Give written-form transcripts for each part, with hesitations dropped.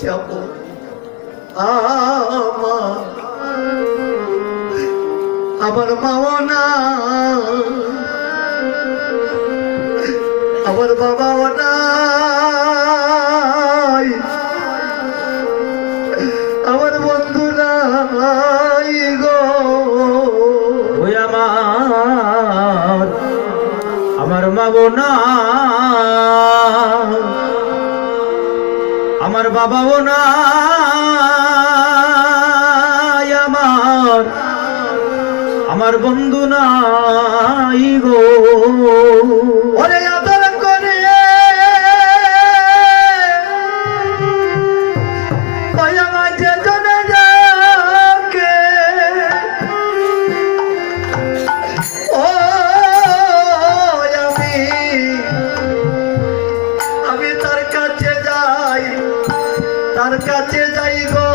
যাব আমার মাও না, আমার বাবাও নাই, আমার বন্ধু নাই গো। ওই আমার মাও না, আমার বাবাও না, আমার বন্ধু নাই গো। ওরে আদর করে আমার যেজনে যাকে, ও আমি তার কাছে যাই, তার কাছে যাই গো।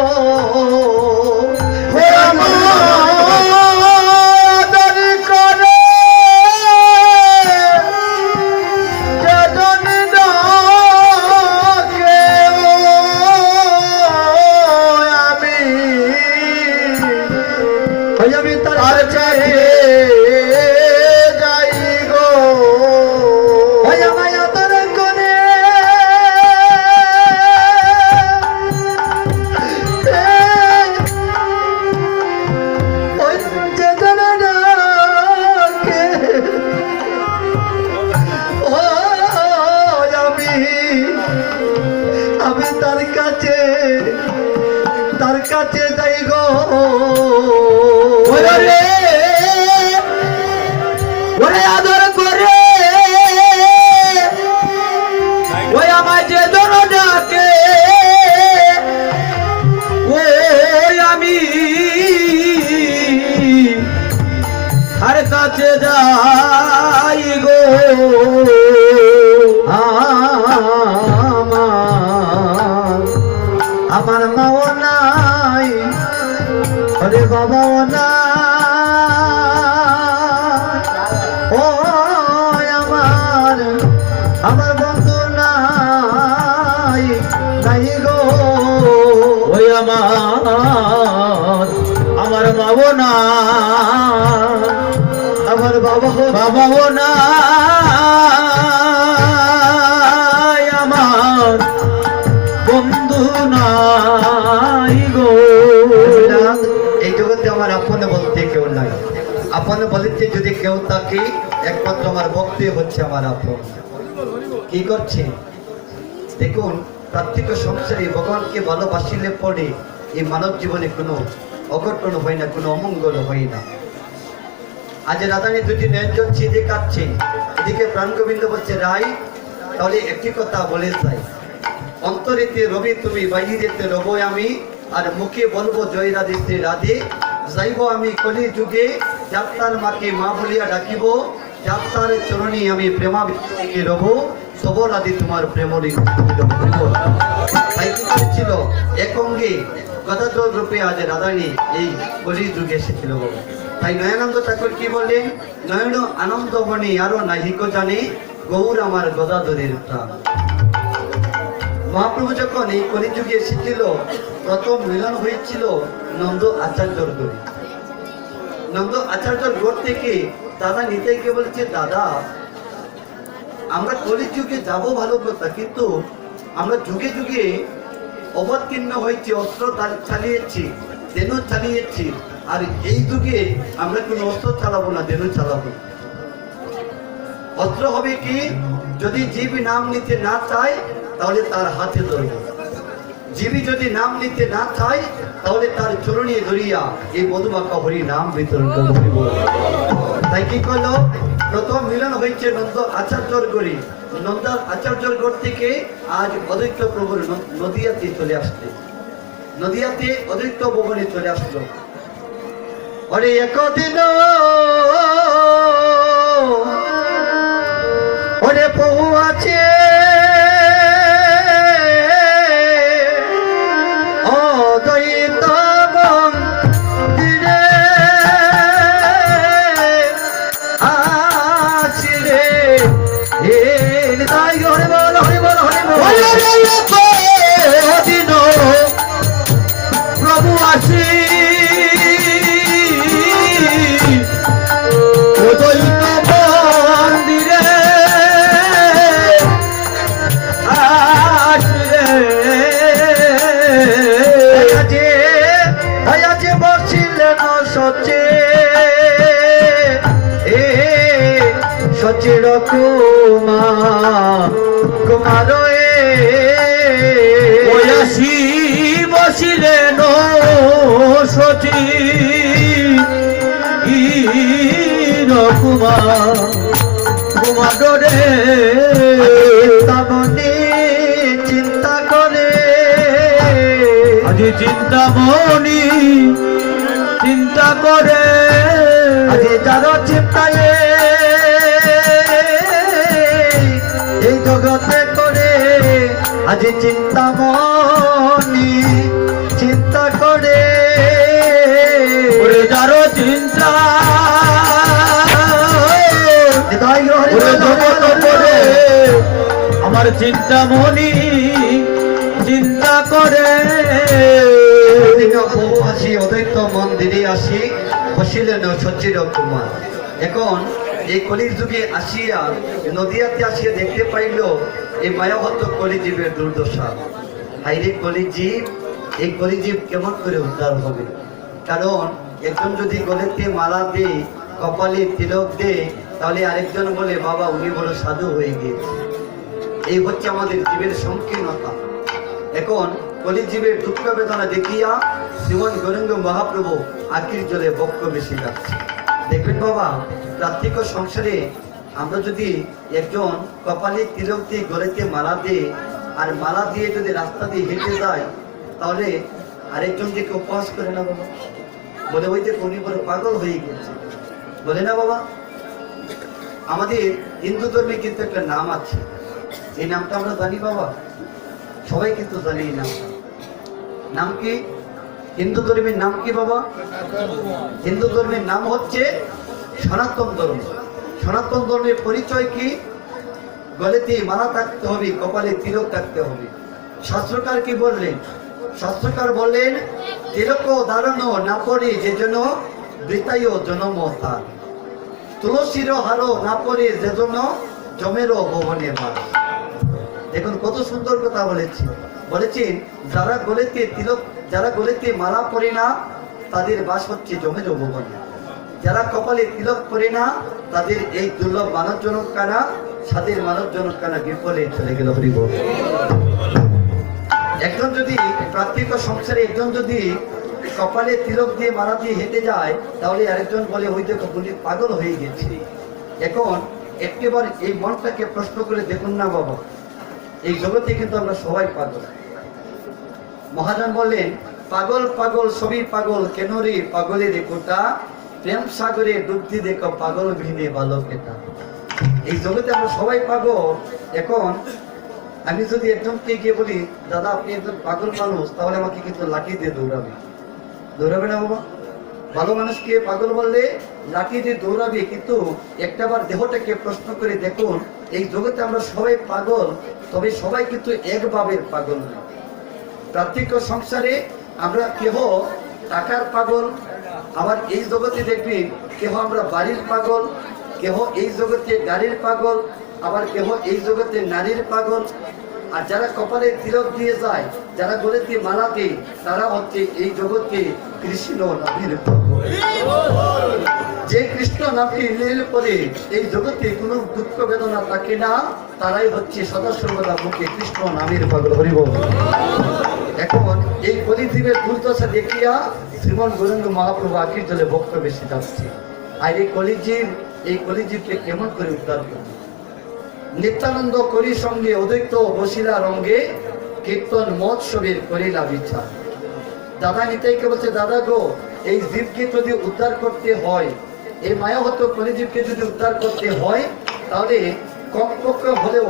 আমি তার কাছে যাই গো। আমায় আদর করে ওই যেজনে ডাকে, ও আমি তার কাছে যাই গো। ওরে আদর করে ওই আমার যে জন ডাকে, ওই আমি আর কাছে যাই গো। আমার মাও নাই, ওরে বাবাও নাই, ও আমার বন্ধু নাই, নাই গো। ওই আমার বাবু না, আমার বাবাও না, আমার বন্ধু নাই গো। এই জগতে আমার আপন বলতে কেউ নাই, আপন বলতে যদি কেউ থাকে একমাত্র আমার ভক্তি হচ্ছে আমার আপন। কি করছে দেখুন, প্রত্যেক সংসারে ভগবানকে ভালোবাসিলে পরে এই মানব জীবনে কোনো অঘটন হয় না, কোনো অমঙ্গল হয় না। আজ রাধারানী দুটি নয়নজল ছিঁড়ে কাটছে, এদিকে প্রাণ গোবিন্দ বলছে রাই, তাহলে একটি কথা বলে যাই, অন্তরেতে রবি তুমি, বাহিরেতে রব আমি, আর মুখে বলবো জয় রাধে শ্রী রাধে। যাইব আমি কলি যুগে, যাত্রার মাকে মা বলিয়া ডাকিব, যাত্রার চরণী আমি প্রেমাভিষেকে রব, সবল আদি তোমার প্রেমরী। তাই কি ছিল এক অঙ্গে গদাধর রূপে আজ রাধারানী এই কলি যুগে এসেছিল। তাই নয়নানন্দ ঠাকুর কি বললেন, নয়ন আনন্দ মনে আরো নাহিক জানে, গৌর আমার গদাধরের প্রাণ। মহাপ্রভু যখন এই কলিযুগে এসেছিল, প্রথম মিলন হয়েছিল নন্দ আচার্যর গড়ে। নন্দ আচার্যর গড় থেকে দাদা নিতাইকে বলছে, দাদা আমরা কলিযুগে যাব ভালো কথা, কিন্তু আমরা যুগে যুগে অবতীর্ণ হয়েছি, অস্ত্র চালিয়েছি, দেনু চালিয়েছি, আর এই যুগে আমরা কোনো অস্ত্র চালাবো না, দেনু চালাবো। অস্ত্র হবে কি, যদি জীব নাম নিতে না চায় তাহলে তার হাতে ধরব, জীবী যদি নাম নিতে না চায় তাহলে তার চরণে ধরিয়া এই মধুমাখা হরি নাম বিতরণ করব। তাই কি করলো, প্রথম মিলন হয়েছে নন্দ আচার্যর গড়ে। নন্দ আচার্যর গড় থেকে আজ অদ্বৈত প্রভুর নদিয়াতে চলে আসছে, নদিয়াতে অদ্বৈত ভবনে চলে আসলো। অরে একদিন ওরে বহু আছে অদ্বৈত মন্দিরে, আছি রে তাই হরে বল হরে বল হরে বল। আদরে চিন্তামণি চিন্তা করে আজি চিন্তামণি চিন্তা করে আজি যার চিন্তায় এই জগতে করে আজি চিন্তামণি চিন্তা করে ওরে যারো চিন্তা হৃদয় হরি ওরে বল, জগৎ করে আমার চিন্তামণি চিন্তা করে দিন বহু আসি অদ্বৈত মন্দিরে আসি বসিলেন সচির কুমার। এখন এই কলির যুগে আসিয়া নদিয়াতে আসিয়া দেখতে পাইল এই মায়াবদ্ধ কলিজীবের দুর্দশা। হাইরে কলিজীব, এই কলিজীব কেমন করে উদ্ধার হবে? কারণ একজন যদি গলেতে মালা দে, কপালে তিলক দে, তাহলে আরেকজন বলে বাবা উনি বড় সাধু হয়ে গিয়েছে। এই হচ্ছে আমাদের জীবের সংকীর্ণতা। এখন কলিজীবের দুঃখ বেদনা দেখিয়া শ্রীমন গৌরাঙ্গ মহাপ্রভু আখির জলে বক্ষ বেশি যাচ্ছে। দেখবেন বাবা, প্রাত্যিক সংসারে আমরা যদি একজন কপালে তিলক দিয়ে গলেতে মালা দিয়ে আর মালা দিয়ে যদি রাস্তা দিয়ে হেঁটে যায়, তাহলে আরেকজন দিকে উপহাস করে না বাবা, বলে ওই যে উনি বড় পাগল হয়ে গেছে, বলে না বাবা? আমাদের হিন্দু ধর্মে কিন্তু একটা নাম আছে, এই নামটা আমরা জানি বাবা, সবাই কিন্তু জানি এই নামটা। নাম কি? হিন্দু ধর্মের নাম কি বাবা? হিন্দু ধর্মের নাম হচ্ছে সনাতন ধর্ম। সনাতন ধর্মের পরিচয় কি? গলেতে মালা থাকতে হবে, কপালে তিলক থাকতে হবে। শাস্ত্রকার কি বললেন? শাস্ত্রকার বললেন তিলক ধারণ না পড়ে যে যেন বৃতায় জনম তার, তুলসীর হারো না পড়ে যে যেন জমেরও ভবনে বাস। দেখুন কত সুন্দর কথা বলেছি। বলেছেন যারা গলেতে তিলক, যারা গলেতে মালা পরে না তাদের বাস হচ্ছে জমের ভবনে। যারা কপালে তিলক পরে না তাদের এই দুর্লভ মানবজনক কানা, সাদের মানবজনক কানা বিফলে চলে গেল। হরিব। একজন যদি প্রাত্যিক সংসারে একজন যদি কপালে তিলক দিয়ে মালা দিয়ে হেঁটে যায়, তাহলে আরেকজন বলে ওই দেখো উনি পাগল হয়ে গেছে। এখন একবার এই মনটাকে প্রশ্ন করে দেখুন না বাবা, এই জগতে কিন্তু আমরা সবাই পাগল। মহাজন বললেন পাগল পাগল সবই পাগল, কেন রে পাগলের কোটা, প্রেম সাগরে ডুবতি দেখো পাগল ভিনে বালক এটা। এই জগতে আমরা সবাই পাগল। এখন আমি যদি একজনকে গিয়ে বলি দাদা আপনি একজন পাগল মানুষ, তাহলে আমাকে কিন্তু লাঠি দিয়ে দৌড়াবে, দৌড়াবে না বাবা? ভালো মানুষকে পাগল বললে লাঠি দিয়ে দৌড়াবে, কিন্তু একটাবার দেহটাকে প্রশ্ন করে দেখুন, এই জগতে আমরা সবাই পাগল, তবে সবাই কিন্তু একভাবের পাগল নয়। প্রাত্যিক সংসারে আমরা কেহ টাকার পাগল, আবার এই জগতে দেখবেন কেহ আমরা বাড়ির পাগল, কেহ এই জগতে গাড়ির পাগল, আবার কেহ এই জগতে নারীর পাগল। আর যারা কপালে তিলক দিয়ে যায়, যারা গলেতে মালা দেয়, তারা হচ্ছে এই জগতে কৃষ্ণ নামের পাগল। যে কৃষ্ণ নামটি লীল করে এই জগতে কোনো দুঃখ বেদনা থাকে না, তারাই হচ্ছে সদা সর্বদা মুখে কৃষ্ণ নামের পাগল। হরিব। এখন এই কলিজীবের দুর্দশা দেখিয়া শ্রীমন গৌরাঙ্গ মহাপ্রভু আখির জলে বক্ষ বেশি যাচ্ছে। আর এই কলিজীব, এই কলিজীবকে কেমন করে উদ্ধার করবে? নিত্যানন্দ করি সঙ্গে অদ্বৈত বসিলা রঙ্গে, কীর্তন মহোৎসবের করিলা বিচার। দাদা নিতাইকে বলছে দাদা গো, এই জীবকে যদি উদ্ধার করতে হয়, এই মায়াহত কলিজীবকে যদি উদ্ধার করতে হয়, তাহলে কমপক্ষে হলেও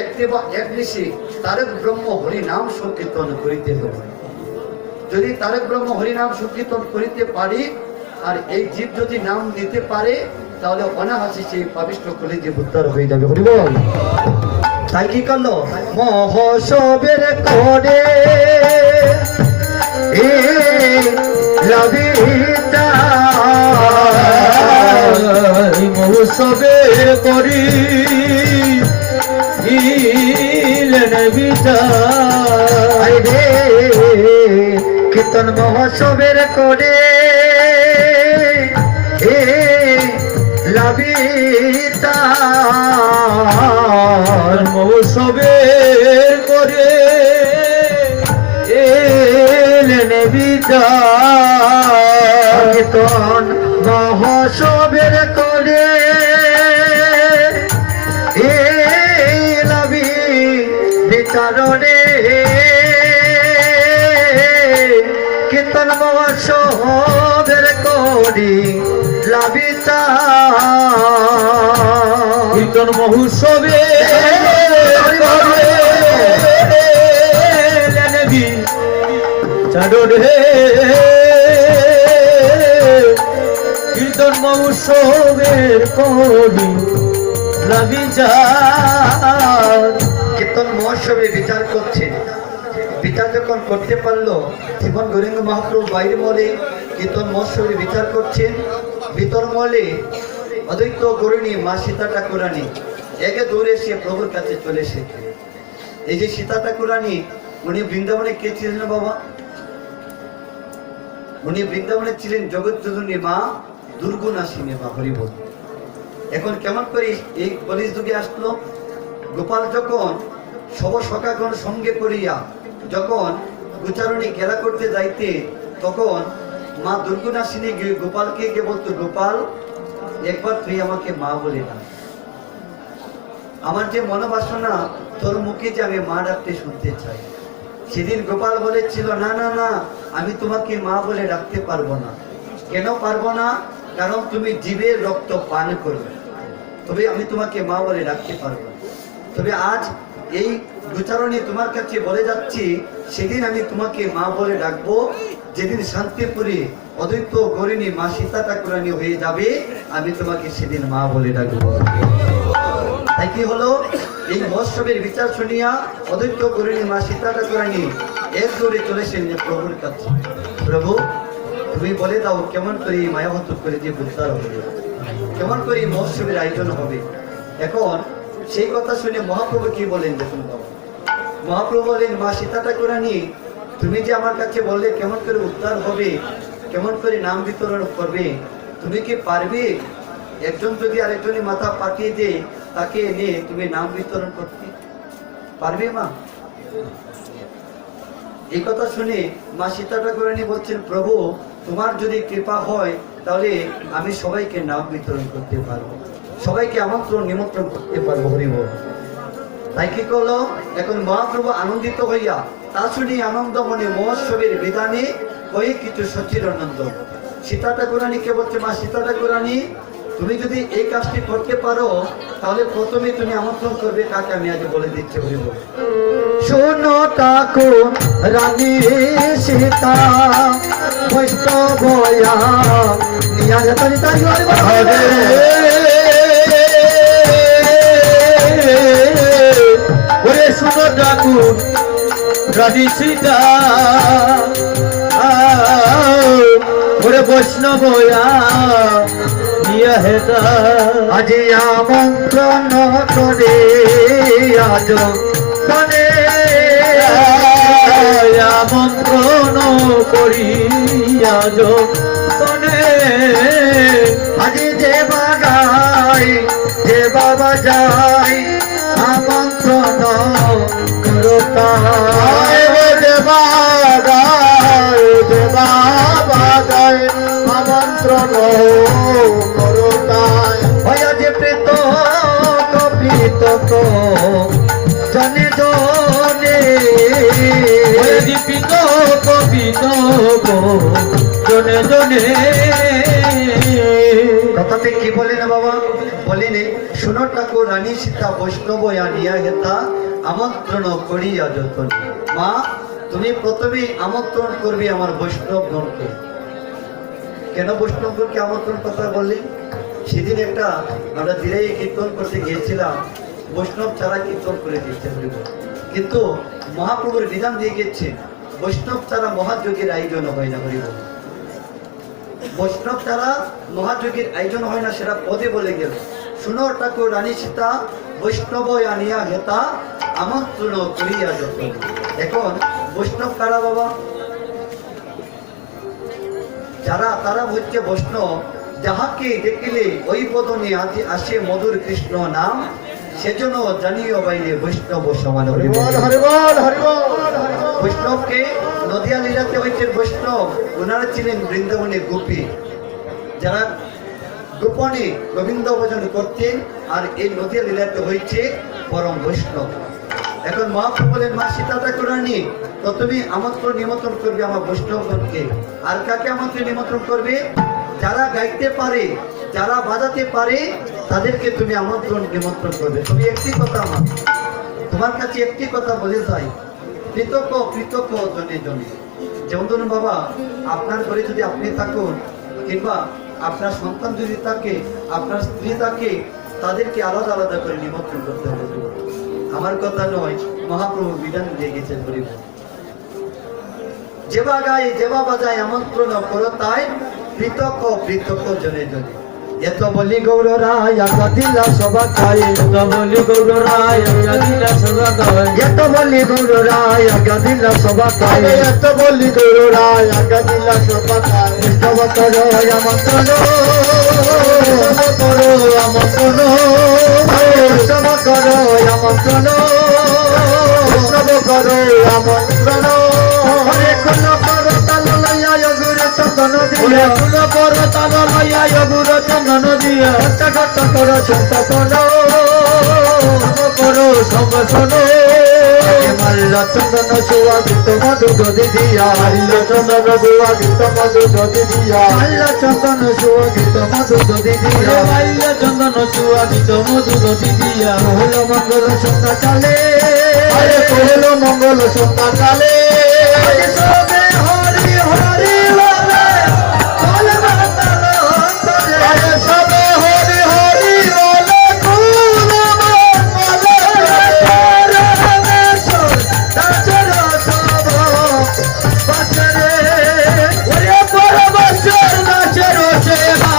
একটি বা এক ঋষি তারক ব্রহ্ম হরিনাম সংকীর্তন করিতে হবে। যদি তারক ব্রহ্ম হরিনাম সংকীর্তন করিতে পারি, আর এই জীব যদি নাম নিতে পারে, তাহলে অনাহাসি সেই পাবিষ্ট কলিজীব উদ্ধার হয়ে যাবে। হরি বল। তাই কি করলো? মহোৎসবের করে মহোৎসবে করি কীর্তন মহোৎসবের করে লাভিতার, মহোৎসবে করে কীর্তন মহোৎসবের করে কীর্তন মহোৎসবের করি লাভিতা কীর্তন মহোৎসবে কীর্তন মহোৎসবের করি লাগি যা কীর্তন মহোৎসবে বিচার করছেন। বিচার যখন করতে পারলো, জীবন গৌরাঙ্গ মহাপ্রভু বাইরে মলে কীর্তন মহোৎসবে বিচার করছেন। ভিতর মলে অদ্বৈত গৌরিণী মা সীতা ঠাকুরানী একে দৌড়ে এসে প্রভুর কাছে চলে এসেছে। এই যে সীতা ঠাকুরানী, উনি বৃন্দাবনে কে ছিলেন বাবা? উনি বৃন্দাবনে ছিলেন জগৎ জননী মা দুর্গুণাসিনী মা হরিবল। এখন কেমন করে এই কলির যুগে আসলো? গোপাল যখন সব সখাগণ সঙ্গে করিয়া যখন উচ্চারণী খেলা করতে যাইতে, তখন মা দুর্গুণাসিনী গোপালকে কে বলতো, গোপাল একবার তুই আমাকে মা বলে না। আমার যে মনোবাসনা তোর মুখে যে আমি মা ডাকতে শুনতে চাই। সেদিন গোপাল বলেছিল, না না না, আমি তোমাকে মা বলে ডাকতে পারবো না। কেন পারবো না? কারণ তুমি জীবের রক্ত পান করবে, তবে আমি তোমাকে মা বলে ডাকতে পারবো। তবে আজ এই উচ্চারণে তোমার কাছে বলে যাচ্ছি, সেদিন আমি তোমাকে মা বলে ডাকবো, যেদিন শান্তিপুরে অদ্বৈত গৌরিণী মা সীতা ঠাকুরানী হয়ে যাবে, আমি তোমাকে সেদিন মা বলে ডাকবো। তাই কি হলো? এই মহোৎসবের বিচার শুনিয়া অদ্বৈত গৌরিণী মা সীতা ঠাকুরানী এক দৌড়ে চলেছেন প্রভুর কাছে। প্রভু, তুমি বলে দাও কেমন করে এই মায়াবত করে যে উদ্ধার হবে, কেমন করে এই মহোৎসবের আয়োজন হবে। এখন সেই কথা শুনে মহাপ্রভু কি বলেন দেখুন বাবা। মহাপ্রভু বলেন, মা সীতা ঠাকুরানী, তুমি যে আমার কাছে বললে কেমন করে উদ্ধার হবে, কেমন করে নাম বিতরণ করবে, তুমি কি পারবে? একজন যদি আরেকজনের মাথা পাঠিয়ে দেয়, তাকে এনে তুমি নাম বিতরণ করতে পারবে মা? এই কথা শুনে মা সীতা ঠাকুরানী বলছেন, প্রভু তোমার যদি কৃপা হয় তাহলে আমি সবাইকে নাম বিতরণ করতে পারবো, সবাইকে আমন্ত্রণ নিমন্ত্রণ করতে পারবো। হরিবল। তাই কি করলো? এখন মহাপ্রভু আনন্দিত হইয়া তা শুনি আনন্দ মনে মহোৎসবের বিধানে হয়ে কিছু সচির আনন্দ সীতা ঠাকুরানীকে বলছে, মা সীতা ঠাকুরানী, তুমি যদি এই কাজটি করতে পারো তাহলে প্রথমে তুমি আমন্ত্রণ করবে কাকে, আমি আগে বলে দিচ্ছি। হরিবল। শোনো ঠাকুর রানী সীতা বৈষ্ণবয়া নিয়া যেতানি তাই হরে ওরে শুনো ঠাকুর রানী সীতা, ওরে বৈষ্ণবয়া নিয়া হেতা, আজি আমন্ত্রণ করে আজ তনে আমন্ত্রণ করি আজ তনে, আজি যে বাগাই যে বাবা যাই আমন্ত্রণ করো তাই। দেবা যায় আমন্ত্রণ করো তাই। হয়া যে প্রীত কপিত জনে জনে দীপিত কপিত জনে জনে। কথাতে কি বলেন বাবা? বলেন, শুনো ঠাকুর রানী সীতা বৈষ্ণব আনিয়া হেতা আমন্ত্রণ করিয়া যতন। মা, তুমি প্রথমে আমন্ত্রণ করবে আমার বৈষ্ণবগণকে। কেন বৈষ্ণবগণকে আমন্ত্রণ কথা বললেন? সেদিন একটা আমরা ধীরে কীর্তন করতে গিয়েছিলাম, বৈষ্ণব ছাড়া কীর্তন করে দিয়েছে। কিন্তু মহাপ্রভুর বিধান দিয়ে গেছে, বৈষ্ণব ছাড়া মহাযজ্ঞের আয়োজন হয় না। হরিবল। বৈষ্ণব ছাড়া মহাযজ্ঞের আয়োজন হয় না, সেটা পদে বলে গেল। শুনো ঠাকুর রানী সীতা বৈষ্ণব আনিয়া হেতা আমন্ত্রণ করিয়া যত। এখন বৈষ্ণব কারা বাবা? যারা তারা হচ্ছে বৈষ্ণব, যাহাকে দেখিলে ওই বদনে আসে মধুর কৃষ্ণ নাম, সেজন্য জানিও বাইরে বৈষ্ণব সমান। বৈষ্ণবকে নদিয়া লীলাতে হয়েছেন বৈষ্ণব, ওনারা ছিলেন বৃন্দাবনে গোপী, যারা গোপনে গোবিন্দ ভজন করতেন। আর এই নদিয়া লীলাতে হয়েছে পরম বৈষ্ণব। এখন মহাপ্রভু বলেন মা সীতা ঠাকুরানী, তো তুমি আমন্ত্রণ নিমন্ত্রণ করবে আমার বৈষ্ণবগণকে। আর কাকে আমন্ত্রণ নিমন্ত্রণ করবে? যারা গাইতে পারে, যারা বাজাতে পারে, তাদেরকে তুমি আমন্ত্রণ নিমন্ত্রণ করবে। তুমি একটি কথা আমার, তোমার কাছে একটি কথা বলে যাই, কৃতজ্ঞ কৃতজ্ঞ জনে জনে। যেমন ধরুন বাবা, আপনার ঘরে যদি আপনি থাকুন, কিংবা আপনার সন্তান যদি থাকে, আপনার স্ত্রী থাকে, তাদেরকে আলাদা আলাদা করে নিমন্ত্রণ করতে হবে। আমার কথা নয়, মহাপ্রভু বিধান দিয়ে গেছেন গরিব। যেবা গায়ে যেবা বাজায় আমন্ত্রণ করো তাই, কৃতজ্ঞ কৃতজ্ঞ জনে জনে। এত বলি গৌর রায় আজ্ঞা দিলা সভা খাই, এত বলি গৌর রায় আজ্ঞা দিলা সভা খাই, এত বলি গৌর রায় আজ্ঞা দিলা সভা খাই, এত বলি গৌর রায় আজ্ঞা দিলা সভা খাই। বৈষ্ণব করো আমন্ত্রণ, করো আমন্ত্রণ, বৈষ্ণব করো আমন্ত্রণ, সব করো আমন্ত্রণ। হরে কোন করো তাল লইয়া গুরু চন্দন ওরে দিয়া, ফুল করো তাল লইয়া অগুর চন্দন দিয়া, ঘট ঘট করো সন্তপন, করো সব শোনো। মাল্ল চন্দন সুয়া গীত মধু যদি দিয়া, মাল্য চন্দন গুয়া গীত মধু যদি দিয়া, মাল্ল চন্দন সুয়া গীত মধু যদি দিয়া, মাল্য চন্দন চুয়া গীত মধু যদি দিয়া, হল মঙ্গল সন্ধ্যা কালে, আরে কহল মঙ্গল সন্ধ্যা কালে। সবে হরি হরি বলে, বলে মাতাল অন্তরে, আরে সবে হরি হরি বলে কুল মঙ্গলে। রামেশ্বর দাসের সব বাসরে, ওরে পরমেশ্বর নাচের সেবা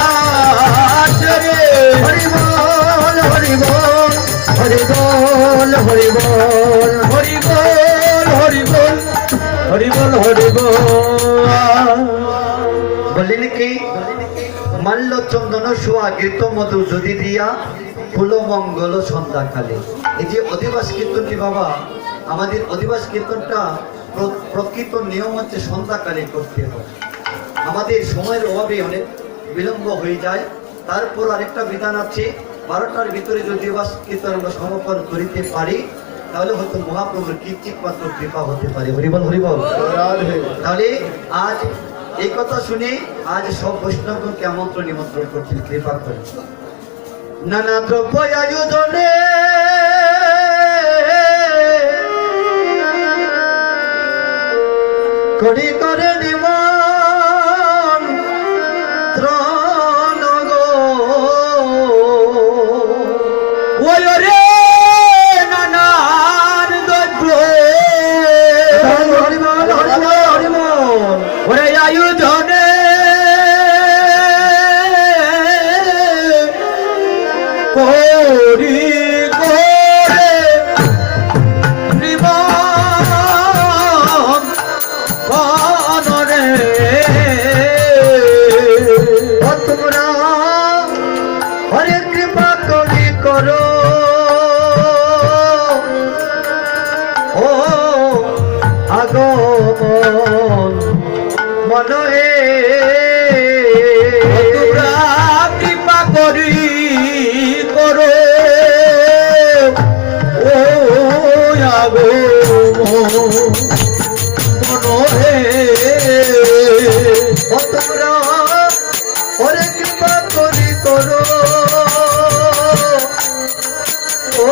রে। হরি বল হরি বল হরি বল হরি বল। হরি বল হরি বল হরি বল হরি বল। বললেন কি? মাল্য চন্দন সুয়া গীত মধু যদি দিয়া, ফুল মঙ্গল সন্ধ্যাকালে। এই যে অধিবাস কীর্তনটি বাবা, আমাদের অধিবাস কীর্তনটা প্রকৃত নিয়ম হচ্ছে সন্ধ্যাকালে করতে হবে। আমাদের সময়ের অভাবে অনেক বিলম্ব হয়ে যায়। তারপর আরেকটা বিধান আছে, 12টার ভিতরে যদি অধিবাস কীর্তন আমরা সমাপন করিতে পারি, তাহলে হয়তো মহাপ্রভুর কীর্তিক মাত্র কৃপা হতে পারে। হরিবল হরিবল। তাহলে আজ এই কথা শুনে আজ সব বৈষ্ণবকে আমন্ত্রণ নিমন্ত্রণ করছেন কৃপা করে। নানা দ্রব্য আয়োজনে করি করে নিমন্ত্রণ গো। ওই রে নানান দ্রব্য, হরিবল হরিবল হরিবল। ওরে আয়োজনে করি করে নিমন্ত্রণ রে। ও তোমরা হরে কৃপা করি করো, ও আগমন মনে, তোমরা কৃপা করি করো, ও আগো মনে। ও তোমরা হরে কৃপা করি করো, ও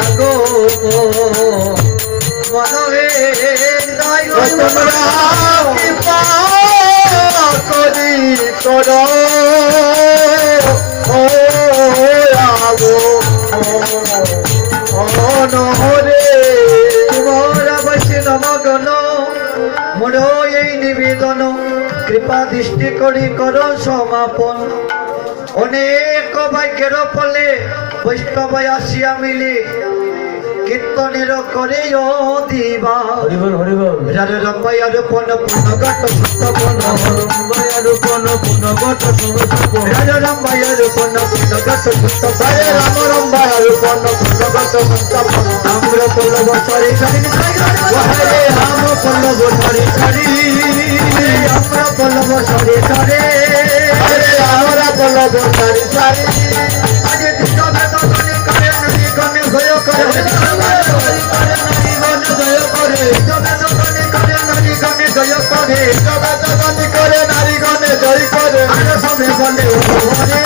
আগমন মনে। তোমরা কৃপা করি করো, ও আগো মনে। তোমরা বৈষ্ণব গণ মোর এই নিবেদন, কৃপা দৃষ্টি করি করো সমাপন। অনেক ভাগ্যের ফলে বৈষ্ণব আসিয়া মিলি, কীর্তনের করে ও দিবা। হরিবল হরিবল। রারে রম্বাইয়ার পন পূর্ণ গট সন্তপন, রম্বায়ার কোন পুনগত সমস্তপন, রারে রম্বাইয়ার পন পূর্ণ গট সন্তপন, রাম রম্বায়ার কোন পুনগত সমস্তপন। আম্র পল্লব সরি সরি হরে রাম পল্লব ধরি ধরি, আম্র পল্লব সরি সরে, হরে আমরা পল্লব ধরি ধরি। আজ দিশা বেদনে করে নদী গণে ভয় করে। করে জগৎ গণি করে নারীগণে জয় করে আরো সবে বলে হরি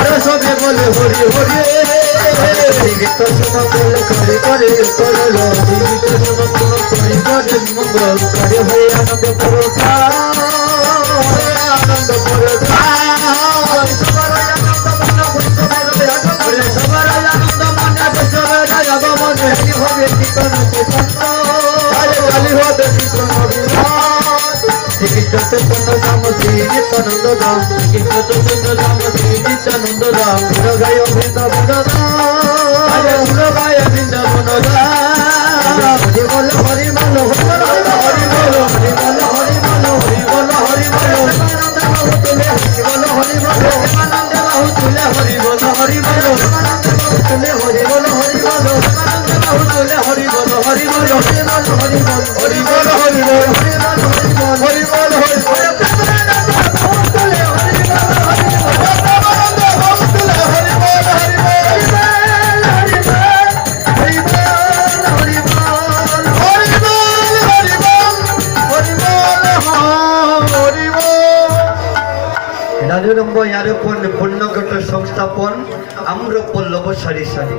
আরো সবে বলে হরি হরি জীবিত সমঙ্গল করে করে করল জীবিত সমঙ্গল করে করে মঙ্গল করে হয়ে আনন্দ করতা আনন্দ করতা সবার আনন্দ মনে বৈষ্ণবের সবার আনন্দ মনে বৈষ্ণবের আগমনে হবে কীর্তন চেতন্য কালী হবে কীর্তন অভিমান শ্রীকৃষ্ণ চৈতন্য নাম শ্রী নিত্যানন্দ ধাম শ্রীকৃষ্ণ চৈতন্য নাম শ্রী নিত্যানন্দ ধাম গায় বৃন্দাবন গায় বৃন্দাবন হরি বল হরি বল হরি বল হরি বল হরি বল হরি বল হরি বল হরি বল আনন্দ বাহু তুলে হরি বল হরি বল তুলে হরি বল হরি বল আনন্দ বাহু তুলে হরি বল হরি বল হরি বল হরি বল হরি বল হরি বল হরি বল হরি বল পূর্ণগত সংস্থাপন আমরা পল্লব সারি সারি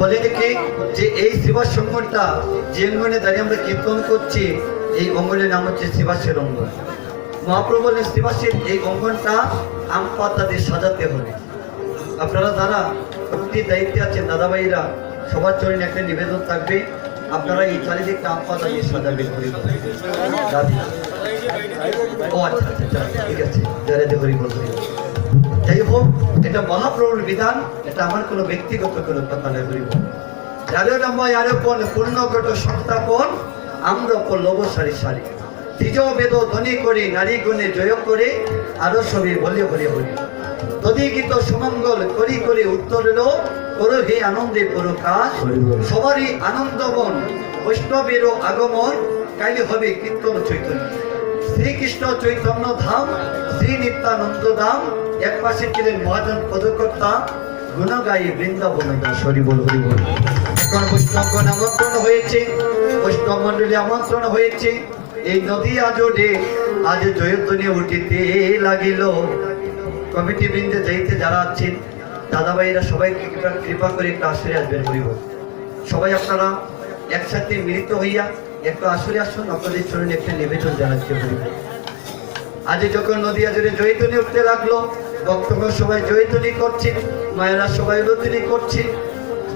বলে দেখি যে এই সেবা সংগঠনটা যে অঙ্গনে দাঁড়িয়ে আমরা কীর্তন করছি এই অঙ্গনের নাম হচ্ছে শিবাসের অঙ্গন। মহাপ্রভু বলেন শিবাসের এই অঙ্গনটা আম পাতা দিয়ে সাজাতে হবে। আপনারা যারা প্রতি দায়িত্বে আছেন দাদাভাইরা সবার চরণে একটা নিবেদন থাকবে, আপনারা এই চারিদিকটা আম পাতা দিয়ে সাজাবেন। দাদি ও আচ্ছা আচ্ছা ঠিক আছে জয় হরি বল। যাই হোক, এটা মহাপ্রভুর বিধান, এটা আমার কোনো ব্যক্তিগত কোনো কথা নয়। হরি বল আরোপণ পূর্ণগত সংস্থাপন আমরা পল্লব সারি সারি দ্বিজ বেদ ধ্বনি করে নারী গুণে জয় করে আরো সবই বলে হরি হরি তদি গীত সুমঙ্গল করি করে উত্তর এলো করো হে আনন্দে প্রকাশ সবারই আনন্দমন বৈষ্ণবেরও আগমন কাইলে হবে কীর্তন চৈতন্য শ্রীকৃষ্ণ চৈতন্য ধাম শ্রী নিত্যানন্দ ধাম এক পাশে ছিলেন মহাজন পদকর্তা গুণগায়ী বৃন্দাবন দাস। হরি বল হরি বল। এখন বৈষ্ণবগণ আমন্ত্রণ হয়েছে, বৈষ্ণব মন্ডলী আমন্ত্রণ হয়েছে। এই নদী আজোড়ে আজ জয়ধ্বনি উঠিতে লাগিল। কমিটি বৃন্দে যাইতে যারা আছেন দাদাভাইরা সবাইকে কৃপা করে একটু আসরে আসবেন। হরি বল। সবাই আপনারা একসাথে মিলিত হইয়া একটু আসরে আসুন, আপনাদের চরণে একটা নিবেদন জানাচ্ছি। হরি বল। আজ যখন নদিয়া জুড়ে জয়ধ্বনি উঠতে লাগলো, ভক্তগণ সবাই জয়ধ্বনি করছে, মায়েরা সবাই রোধ্বনি করছে,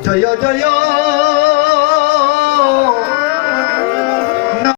জয় জয়